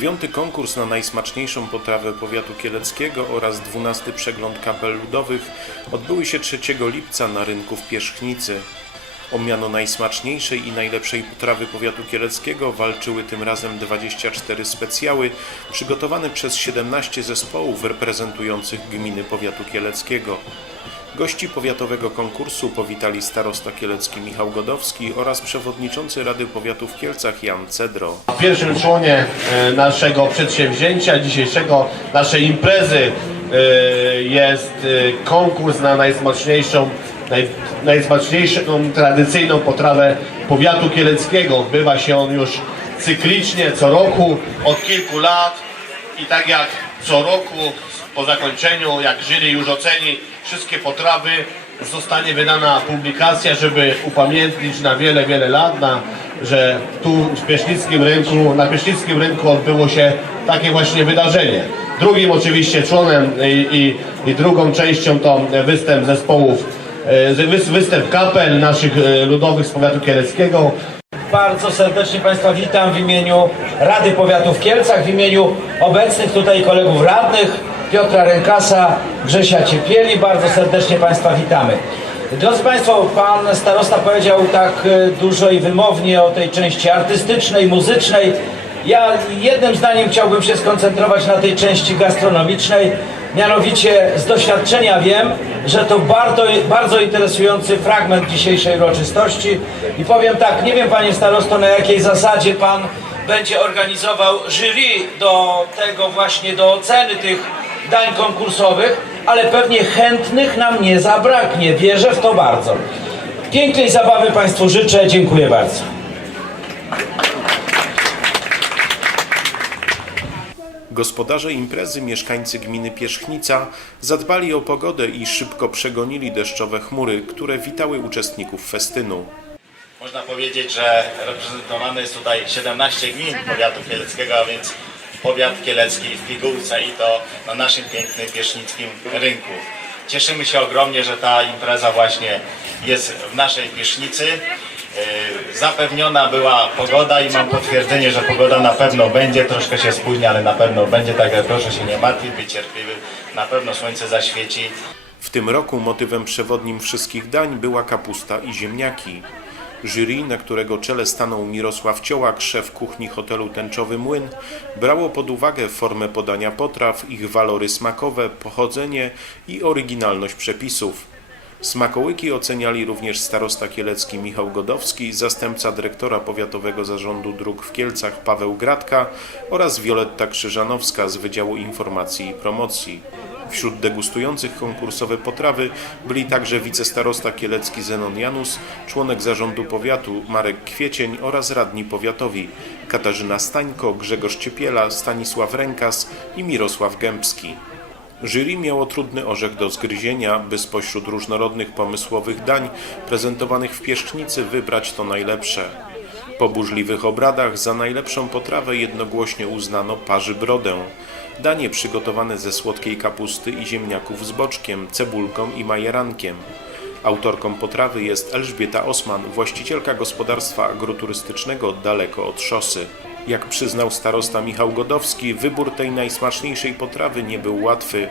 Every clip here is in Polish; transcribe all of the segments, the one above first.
Dziewiąty konkurs na najsmaczniejszą potrawę powiatu kieleckiego oraz dwunasty przegląd kapel ludowych odbyły się 3 lipca na rynku w Pierzchnicy. O miano najsmaczniejszej i najlepszej potrawy powiatu kieleckiego walczyły tym razem 24 specjały przygotowane przez 17 zespołów reprezentujących gminy powiatu kieleckiego. Gości powiatowego konkursu powitali starosta kielecki Michał Godowski oraz przewodniczący Rady Powiatu w Kielcach Jan Cedro. W pierwszym członie e, naszego przedsięwzięcia, dzisiejszego naszej imprezy e, jest e, konkurs na najsmaczniejszą, naj, najsmaczniejszą tradycyjną potrawę powiatu kieleckiego. Odbywa się on już cyklicznie, co roku, od kilku lat i tak jak co roku po zakończeniu, jak jury już oceni wszystkie potrawy, zostanie wydana publikacja, żeby upamiętnić na wiele, wiele lat, na, że tu w Piesznickim rynku, na Piesznickim rynku odbyło się takie właśnie wydarzenie. Drugim oczywiście członem i, i, i drugą częścią to występ zespołów, występ kapel naszych e, ludowych z powiatu kieleckiego, Bardzo serdecznie Państwa witam w imieniu Rady Powiatu w Kielcach, w imieniu obecnych tutaj kolegów radnych, Piotra Rękasa, Grzesia Ciepieli. Bardzo serdecznie Państwa witamy. Drodzy Państwo, Pan Starosta powiedział tak e, dużo i wymownie o tej części artystycznej, muzycznej. Ja jednym zdaniem chciałbym się skoncentrować na tej części gastronomicznej. Mianowicie z doświadczenia wiem, że to bardzo, bardzo interesujący fragment dzisiejszej uroczystości. I powiem tak, nie wiem Panie Starosto, na jakiej zasadzie Pan będzie organizował jury do tego właśnie, do oceny tych dań konkursowych, ale pewnie chętnych nam nie zabraknie. Wierzę w to bardzo. Pięknej zabawy Państwu życzę. Dziękuję bardzo. Gospodarze imprezy, mieszkańcy gminy Pierzchnica, zadbali o pogodę i szybko przegonili deszczowe chmury, które witały uczestników festynu. Można powiedzieć, że reprezentowane jest tutaj 17 gmin powiatu kieleckiego, a więc powiat kielecki w pigułce i to na naszym pięknym piesznickim rynku. Cieszymy się ogromnie, że ta impreza właśnie jest w naszej piesznicy. Yy, Zapewniona była pogoda i mam potwierdzenie, że pogoda na pewno będzie, troszkę się spóźni, ale na pewno będzie, także proszę się nie martwić, być cierpliwy, na pewno słońce zaświeci. W tym roku motywem przewodnim wszystkich dań była kapusta i ziemniaki. Jury, na którego czele stanął Mirosław Ciołak, szef kuchni hotelu Tęczowy Młyn, brało pod uwagę formę podania potraw, ich walory smakowe, pochodzenie i oryginalność przepisów. Smakołyki oceniali również starosta kielecki Michał Godowski, zastępca dyrektora Powiatowego Zarządu Dróg w Kielcach Paweł Gratka oraz Wioletta Krzyżanowska z Wydziału Informacji i Promocji. Wśród degustujących konkursowe potrawy byli także wicestarosta kielecki Zenon Janus, członek zarządu powiatu Marek Kwiecień oraz radni powiatowi Katarzyna Stańko, Grzegorz Ciepiela, Stanisław Rękas i Mirosław Gębski. Jury miało trudny orzech do zgryzienia, by spośród różnorodnych pomysłowych dań prezentowanych w Pierzchnicy wybrać to najlepsze. Po burzliwych obradach za najlepszą potrawę jednogłośnie uznano parzy brodę. Danie przygotowane ze słodkiej kapusty i ziemniaków z boczkiem, cebulką i majerankiem. Autorką potrawy jest Elżbieta Osman, właścicielka gospodarstwa agroturystycznego daleko od szosy. Jak przyznał starosta Michał Godowski, wybór tej najsmaczniejszej potrawy nie był łatwy.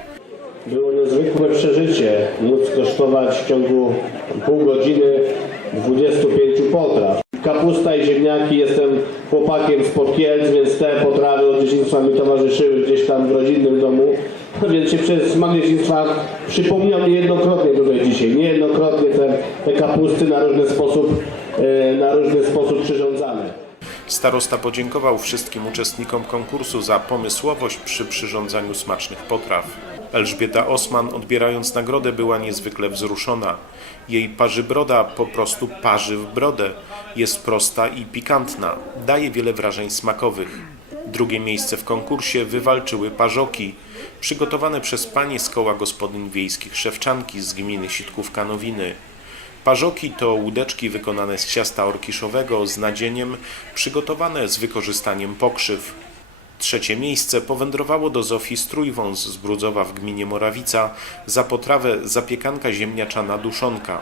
Było niezwykłe przeżycie móc kosztować w ciągu pół godziny 25 potraw. Kapusta i ziemniaki, jestem chłopakiem z Kielc, więc te potrawy od dzieciństwa mi towarzyszyły gdzieś tam w rodzinnym domu. Więc się przez smak dzieciństwa przypomniał niejednokrotnie tutaj dzisiaj. Niejednokrotnie te, te kapusty na różny sposób, e, na różny sposób przyrządzane. Starosta podziękował wszystkim uczestnikom konkursu za pomysłowość przy przyrządzaniu smacznych potraw. Elżbieta Osman, odbierając nagrodę, była niezwykle wzruszona. Jej parzybroda po prostu parzy w brodę. Jest prosta i pikantna, daje wiele wrażeń smakowych. Drugie miejsce w konkursie wywalczyły parzoki, przygotowane przez panie z koła gospodyń wiejskich Szewczanki z gminy Sitkówka-Nowiny. Parzoki to łódeczki wykonane z ciasta orkiszowego z nadzieniem, przygotowane z wykorzystaniem pokrzyw. Trzecie miejsce powędrowało do Zofii Strójwąs z Brudzowa w gminie Morawica za potrawę zapiekanka ziemniaczana duszonka.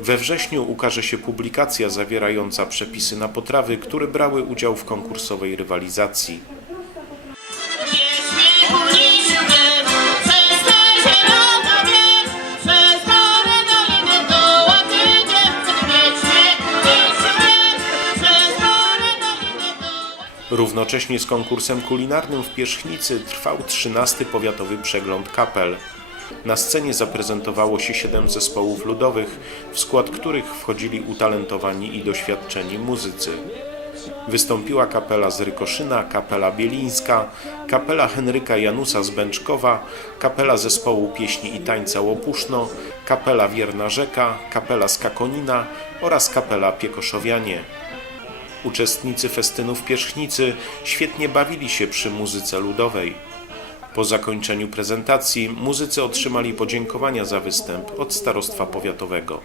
We wrześniu ukaże się publikacja zawierająca przepisy na potrawy, które brały udział w konkursowej rywalizacji. Równocześnie z konkursem kulinarnym w Pierzchnicy trwał 13 powiatowy przegląd kapel. Na scenie zaprezentowało się siedem zespołów ludowych, w skład których wchodzili utalentowani i doświadczeni muzycy. Wystąpiła kapela z Rykoszyna, kapela Bielińska, kapela Henryka Janusa z Bęczkowa, kapela zespołu pieśni i tańca Łopuszno, kapela Wierna Rzeka, kapela z Kakonina oraz kapela Piekoszowianie. Uczestnicy festynu w Pierzchnicy świetnie bawili się przy muzyce ludowej. Po zakończeniu prezentacji muzycy otrzymali podziękowania za występ od starostwa powiatowego.